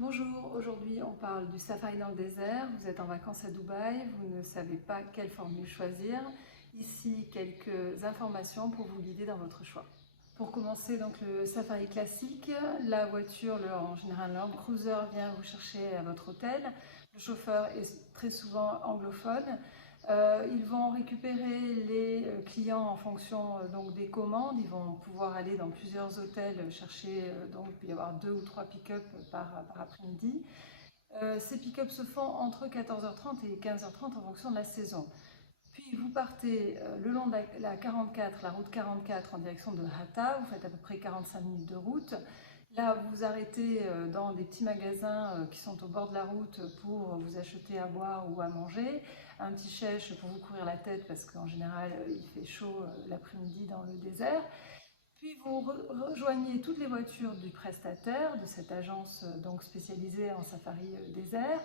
Bonjour, aujourd'hui on parle du safari dans le désert. Vous êtes en vacances à Dubaï, vous ne savez pas quelle formule choisir. Ici, quelques informations pour vous guider dans votre choix. Pour commencer, donc le safari classique, la voiture, en général Land Cruiser, vient vous chercher à votre hôtel. Le chauffeur est très souvent anglophone. Ils vont récupérer les clients en fonction donc des commandes. Ils vont pouvoir aller dans plusieurs hôtels chercher, donc il peut y avoir 2 ou 3 pick-up par après-midi. Ces pick-up se font entre 14h30 et 15h30 en fonction de la saison. Puis vous partez le long de la 44, la route 44 en direction de Hatta, vous faites à peu près 45 minutes de route. Là, vous vous arrêtez dans des petits magasins qui sont au bord de la route pour vous acheter à boire ou à manger, un petit chèche pour vous couvrir la tête parce qu'en général il fait chaud l'après-midi dans le désert. Puis vous rejoignez toutes les voitures du prestataire, de cette agence donc spécialisée en safari désert.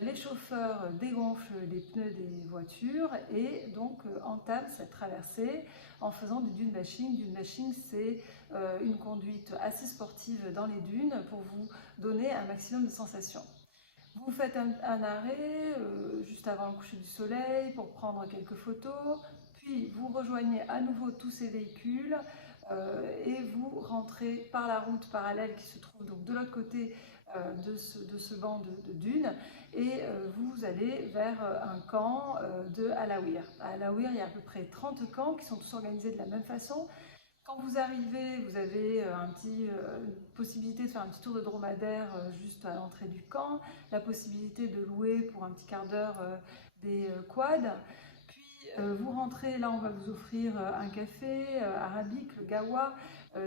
Les chauffeurs dégonflent les pneus des voitures et donc entament cette traversée en faisant du dune bashing. Dune bashing, c'est une conduite assez sportive dans les dunes pour vous donner un maximum de sensations. Vous faites un arrêt juste avant le coucher du soleil pour prendre quelques photos, puis vous rejoignez à nouveau tous ces véhicules et vous rentrez par la route parallèle qui se trouve donc de l'autre côté de ce banc de dunes et vous allez vers un camp de Alawir. À Alawir, il y a à peu près 30 camps qui sont tous organisés de la même façon. Quand vous arrivez, vous avez une possibilité de faire un petit tour de dromadaire juste à l'entrée du camp, la possibilité de louer pour un petit quart d'heure des quads. Puis vous rentrez, là on va vous offrir un café arabique, le gawa,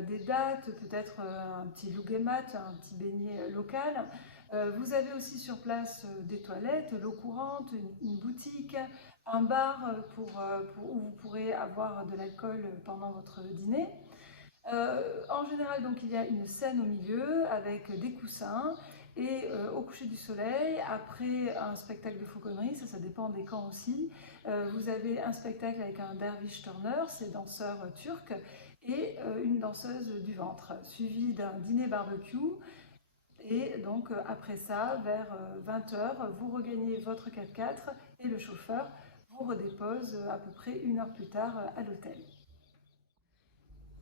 des dattes, peut-être un petit lougemat, un petit beignet local. Vous avez aussi sur place des toilettes, l'eau courante, une boutique, un bar où vous pourrez avoir de l'alcool pendant votre dîner. En général, donc, il y a une scène au milieu avec des coussins et au coucher du soleil, après un spectacle de fauconnerie, ça dépend des camps aussi, vous avez un spectacle avec un dervish turner, c'est danseur turc, et une danseuse du ventre, suivi d'un dîner barbecue. Et donc après ça, vers 20h, vous regagnez votre 4x4 et le chauffeur vous redépose à peu près 1 heure plus tard à l'hôtel.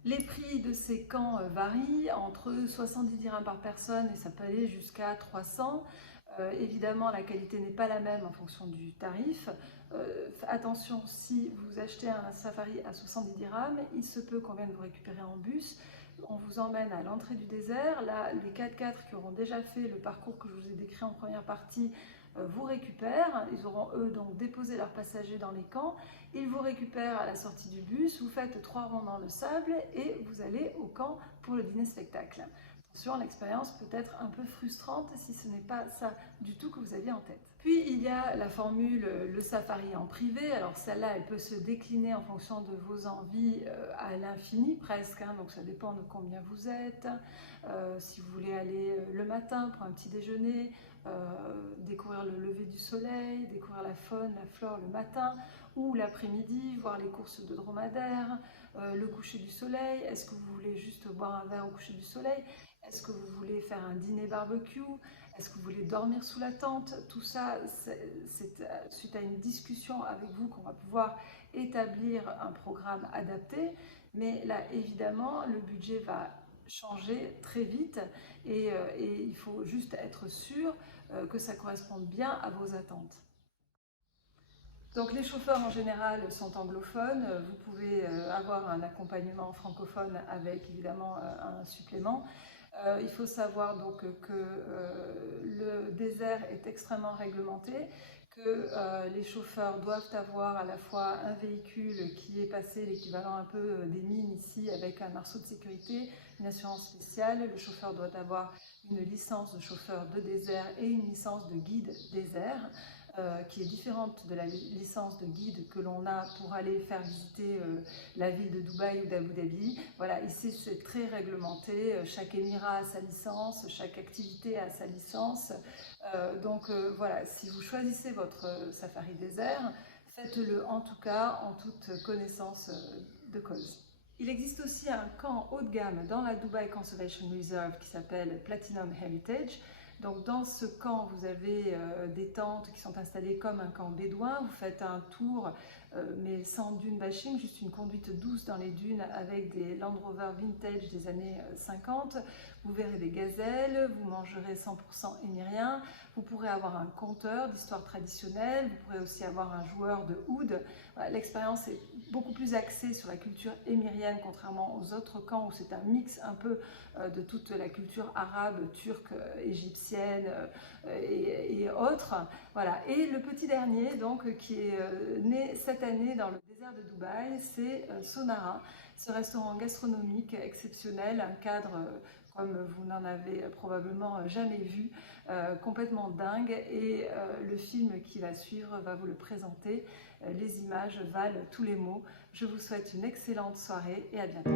Les prix de ces camps varient entre 70 dirhams par personne et ça peut aller jusqu'à 300. Évidemment, la qualité n'est pas la même en fonction du tarif. Attention, si vous achetez un safari à 70 dirhams, il se peut qu'on vienne vous récupérer en bus. On vous emmène à l'entrée du désert. Là, les 4x4 qui auront déjà fait le parcours que je vous ai décrit en première partie vous récupèrent. Ils auront eux donc déposé leurs passagers dans les camps. Ils vous récupèrent à la sortie du bus. Vous faites 3 ronds dans le sable et vous allez au camp pour le dîner spectacle. Attention, l'expérience peut être un peu frustrante si ce n'est pas ça du tout que vous aviez en tête. Puis il y a la formule le safari en privé. Alors celle-là, elle peut se décliner en fonction de vos envies à l'infini presque, hein, donc ça dépend de combien vous êtes. Si vous voulez aller le matin pour un petit déjeuner, découvrir le lever du soleil, découvrir la faune, la flore le matin, ou l'après-midi, voir les courses de dromadaire, le coucher du soleil. Est-ce que vous voulez juste boire un verre au coucher du soleil? Est-ce que vous voulez faire un dîner barbecue? Est-ce que vous voulez dormir sous la tente? Tout ça, c'est suite à une discussion avec vous qu'on va pouvoir établir un programme adapté. Mais là, évidemment, le budget va changer très vite et il faut juste être sûr que ça corresponde bien à vos attentes. Donc les chauffeurs en général sont anglophones, vous pouvez avoir un accompagnement francophone avec évidemment un supplément. Il faut savoir donc que le désert est extrêmement réglementé, que les chauffeurs doivent avoir à la fois un véhicule qui est passé l'équivalent un peu des mines ici avec un arceau de sécurité, une assurance spéciale. Le chauffeur doit avoir une licence de chauffeur de désert et une licence de guide désert. Qui est différente de la licence de guide que l'on a pour aller faire visiter la ville de Dubaï ou d'Abu Dhabi. Voilà, ici c'est très réglementé, chaque émirat a sa licence, chaque activité a sa licence. Donc voilà, si vous choisissez votre safari désert, faites-le en tout cas en toute connaissance de cause. Il existe aussi un camp haut de gamme dans la Dubai Conservation Reserve qui s'appelle Platinum Heritage. Donc dans ce camp, vous avez des tentes qui sont installées comme un camp bédouin. Vous faites un tour, mais sans dune bashing, juste une conduite douce dans les dunes avec des Land Rover vintage des années 50. Vous verrez des gazelles, vous mangerez 100% émirien. Vous pourrez avoir un conteur d'histoire traditionnelle. Vous pourrez aussi avoir un joueur de oud. Voilà, l'expérience est beaucoup plus axée sur la culture émirienne, contrairement aux autres camps où c'est un mix un peu de toute la culture arabe, turque, égyptienne et autres. Voilà. Et le petit dernier, donc, qui est né cette année dans le désert de Dubaï, c'est Sonara, ce restaurant gastronomique exceptionnel, un cadre comme vous n'en avez probablement jamais vu, complètement dingue, et le film qui va suivre va vous le présenter. Les images valent tous les mots. Je vous souhaite une excellente soirée et à bientôt.